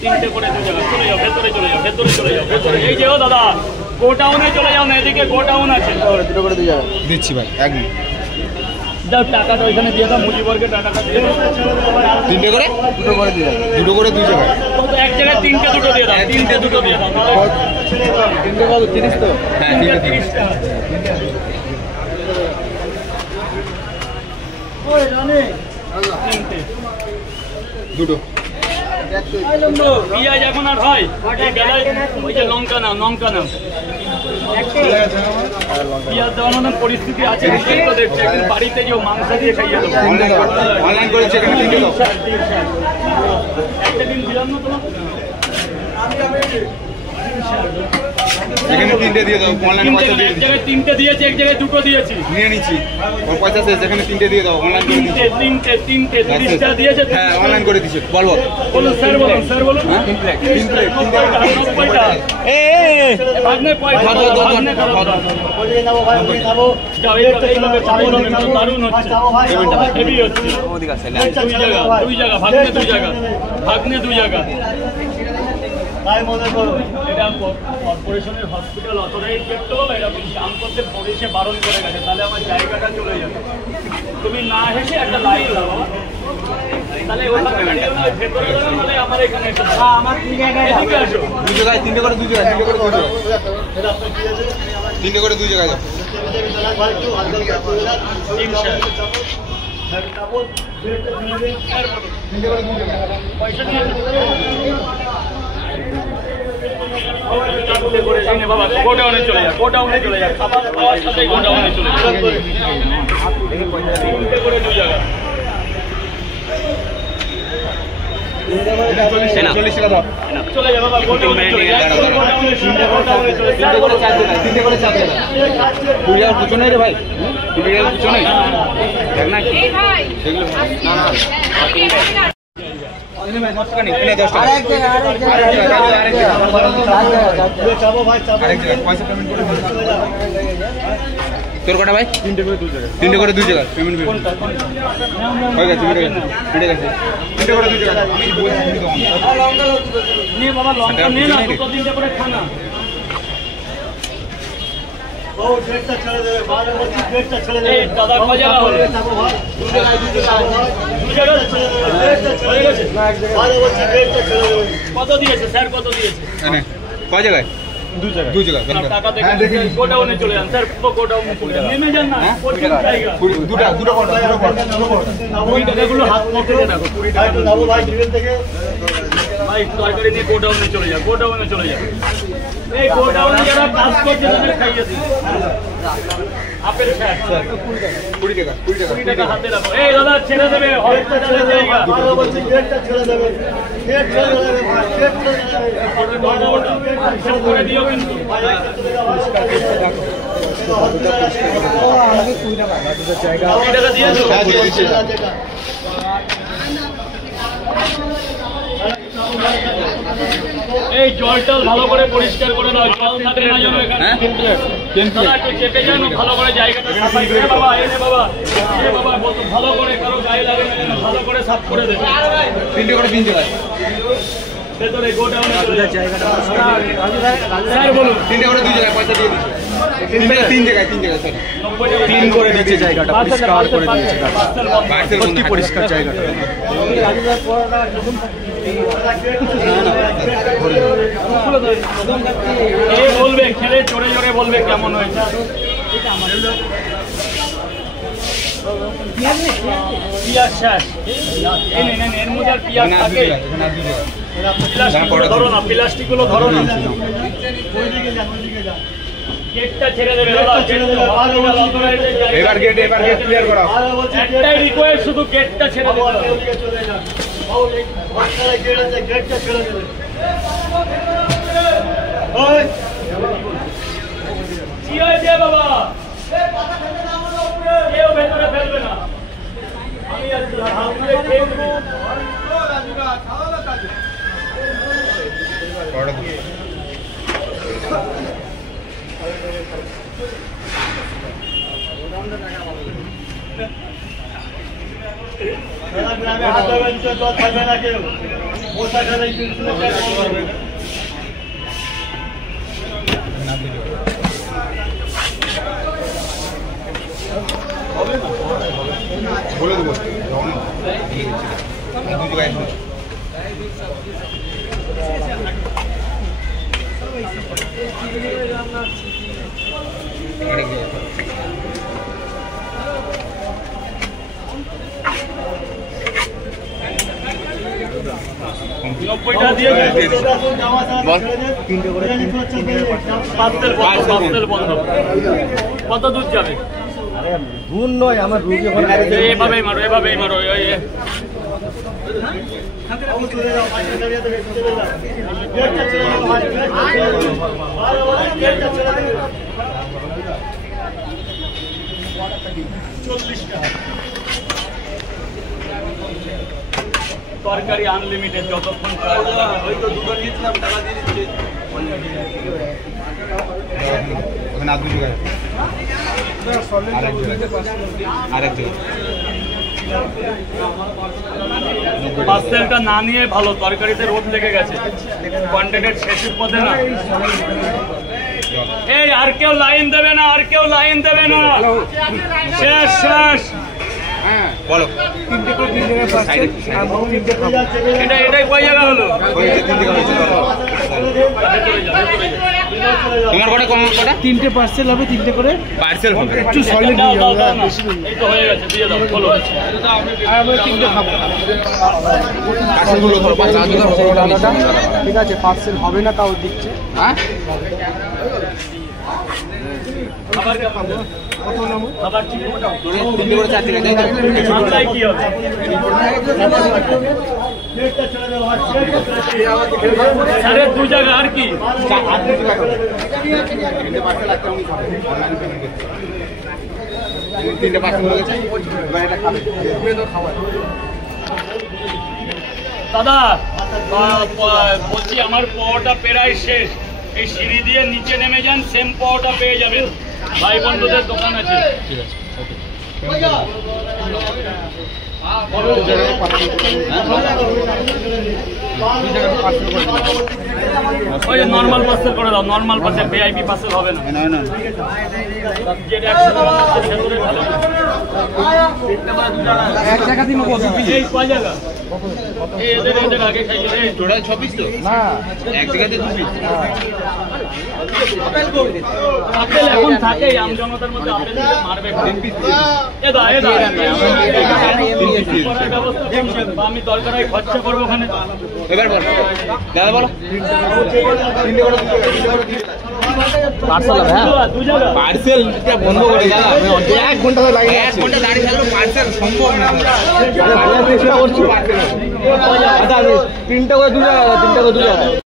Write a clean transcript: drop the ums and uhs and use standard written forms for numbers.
তিনটে করে দু জায়গা চলে যাও, ভেতরে চলে যাও, ভেতরে চলে যাও, ভেতরে। এই যে ও দাদা গোডাউনে চলে যাও না, এদিকে গোডাউন আছে। দুটো করে দু জায়গা দিচ্ছি ভাই, এক মিনিট দাও টাকাটা ওইখানে দিয়ে দাও, মুজিবর্গে টাকাটা দিয়ে দাও। তিনটে করে দুটো করে দিয়ে দাও, দুটো করে দু জায়গায়। এক জায়গায় তিনটে দুটো দিয়ে দাও, তিনটে দুটো দিয়ে দাও। তিনটে কত 30 তো? হ্যাঁ 30 টাকা। তিনটে দুটো পিঁয়াজ এখন আর হয়? ওই যে লঙ্কা নাও, লঙ্কা নাও। পিঁয়াজ দেওয়ানোর পরিস্থিতি আছে, তো দেখছি একদিন বাড়িতে যে মাংস দিয়ে খাইয়ে দেবো। অনলাইন করেছে এখানে তিনটে দাও। একটা দিন দিলাম না তোমার, এখানে তিনটে দিয়ে দাও, অনলাইন পয়সা দিয়ে এক জায়গায় তিনটে দিয়েছি, এক জায়গায় দুটো দিয়েছি। নিয়ে নিচ্ছি, ওর পয়সা শেষ, এখানে তিনটে দিয়ে দাও, অনলাইন করে দিচ্ছি। তিনটে 30 টাকা দিয়েছে। হ্যাঁ অনলাইন করে দিচ্ছি, বলবো বলুন স্যার, বলুন স্যার, বলুন। তিন প্লেট 90 টাকা। ভাগ্নে পয়সা ভাগ্নে করো। যাও, এইভাবে দারুণ হচ্ছে, হেভি হচ্ছে। দুই জায়গা ভাগ্নে, দুই জায়গা ভাগ্নে, দুই জায়গা। এটা কর্পোরেশনের হসপিটাল অথরাইজ করতে হবে, এরকম কাম করতে পুলিশে বারণ করে গেছে, তাহলে আমার জায়গাটা চলে যাবে। তুমি না হেসে একটা লাইন লাগাও, তাহলে ওখানে ভেতরে মানে আমার এখানে আমার এদিকে আসো। দু জায়গায় তিনটে করে দু জায়গায়, তিনটে করে দু জায়গায়, তিনটে করে দু জায়গায় যাও। পয়সা নিয়ে বাবা গোডাউনে চলে যা, গোডাউনে চলে যা, খাবার খাওয়ার সাথে গোডাউনে চলে যা। তিনটে করে দু জায়গা 40 টাকা দাও। চলে যা বাবা, গোডাউনে চলে যা, গোডাউনে চলে যা। তিনটে করে চার জায়গায়, তিনটে করে চার জায়গায়। কুড়িয়ার পিছনে রে ভাই, কুড়িয়ার পিছনে দেখ না কি সেগুলো না না পয়সা পেমেন্ট করে তোর কটা ভাই? তিনটে করে দু জায়গা পেমেন্ট হয়ে গেছে, মিটে গেছে। তিনটে করে দু জায়গা আমি বলছি নিয়ে বাবা লঙ্কা নিয়ে না, দুটো তিনটে করে খানা। এই দাদা কয় জায়গা হলো? কত দিয়েছে স্যার, কত দিয়েছে? কয় জায়গায়? দু জায়গা টাকা দেখে গোডাউনে চলে যান স্যার, পুরো গোডাউনে চলে যান, নেমে যান না, প্রচুর জায়গা। দুটো কোটা ওই টাকাগুলো হাত মধ্যে রাখো, 20 টাকা ভাই তরকারি নিয়ে গোডাউনে চলে যা, গোডাউনে চলে যা। এই গোডাউনে যারা কাজ করছে তাদের খাইয়ে দিন। আপেল স্যার 20 টাকা 20 টাকা হাতে রাখো। এই দাদা ছেড়ে দেবে, হসপিটালের জায়গা করে দিও কিন্তু। টাকা দিয়েছো? এই জলটা ভালো করে পরিষ্কার করে দাও, জল থাকে না যেন এখানে। চেপে যান ভালো করে, জায়গাটা সাফাই করে বাবা। এনে বাবা, বাবা ভালো করে কারো গায়ে লাগে না যেন, ভালো করে সাফ করে দেবে। তিনটে করে তিন জায়গায় ভেতরে গোডাউনে জায়গাটা স্যার বলুন। তিনটে করে দুই জায়গায় পয়সা দিয়ে দিচ্ছি। তিন জায়গায় স্যার ক্লিন করে দিচ্ছে, জায়গাটা পরিষ্কার করে দিয়েছে, সত্যি পরিষ্কার জায়গাটা। বলবে খেলে জোরে জোরে বলবে কেমন হয়েছে। পিঁয়াজ শেষ, এর মধ্যে আর পিঁয়াজ থাকে? ধরো না, প্লাস্টিক গুলো ধরো না। গেটটা ছেড়ে দেবে দাদা, এবার গেট ক্লিয়ার করো। একটাই রিকোয়েস্ট, শুধু গেটটা ছেড়ে দেবে। গেটটা ছেড়ে দেবে। কি হয়েছে বাবা? কেউ ভেতরে ফেলবে না, আমি খেলবো। গ্রামে হাতে বলে দেবো কত দূর যাবে? ভুল নয় আমার রুগী এভাবেই মারো, এভাবেই মারো। তরকারি আনলিমিটেড, যতক্ষণ হয়তো দুটো নিয়েছিলাম, টাকা দিয়ে দিচ্ছে। পার্সেলটা না নিয়ে ভালো, তরকারিতে রোদ লেগে গেছে, কন্টেন্টের শেষের পথে না। এই আর কেউ লাইন দেবে না, আর কেউ লাইন দেবে না, শেষ শেষ। বলো এটাই কয় জায়গা হলো? তোমার কটা কটা? 3টে পার্সেল হবে, 3টে করে পার্সেল হবে। একটু সলিড দাও, দাও, দাও না। এই তো হয়ে গেছে, দিয়ে দাও, বলো। আর আমরা 3টে খাবো। পার্সেলগুলো ধরো, ঠিক আছে, পার্সেল হবে না তাও দিচ্ছে। হ্যাঁ খাবার খাবো, খাবার ঠিক আছে। 3টে করে 4 টাকা তাই তো? মাথায় কি হবে? সাড়ে 2 জায়গা আর কি? তিনটে পার্সেল হয়ে গেছে, এবার এটা খাবে। দাদা বলছি আমার পাওয়াটা প্রায় শেষ, এই সিঁড়ি দিয়ে নিচে নেমে যান, সেম পাওয়াটা পেয়ে যাবেন। ভাই বন্ধুদের দোকান আছে। ওই নর্মাল পার্সেল করে দাও, নর্মাল পার্সেল, ভিআইপি পার্সেল হবে না। যেটা 100 টাকা আছে সেগুলো ভালো। এক জায়গা দিন এই কয় জায়গা? এই এদের আগে খাইয়ে রে। টোটাল 6 পিস তো? না, এক জায়গাতে 2 পিস। আপেল এখন থাকে, আমজনতার মধ্যে আপেল দিলে মারবে। এদা আমি দরকার খরচা করবো ওখানে। এবার বল দাদা, বলো পার্সেল হবে। হ্যাঁ, 2 জায়গা পার্সেল বন্ধ করে দাদা, 1 ঘন্টা ধরে লাগে। 1 ঘন্টা দাঁড়িয়ে থাকলে পার্সেল সম্ভব না। চেষ্টা করছি। 3টে করে 2 জায়গা, 3টে করে 2 জায়গা।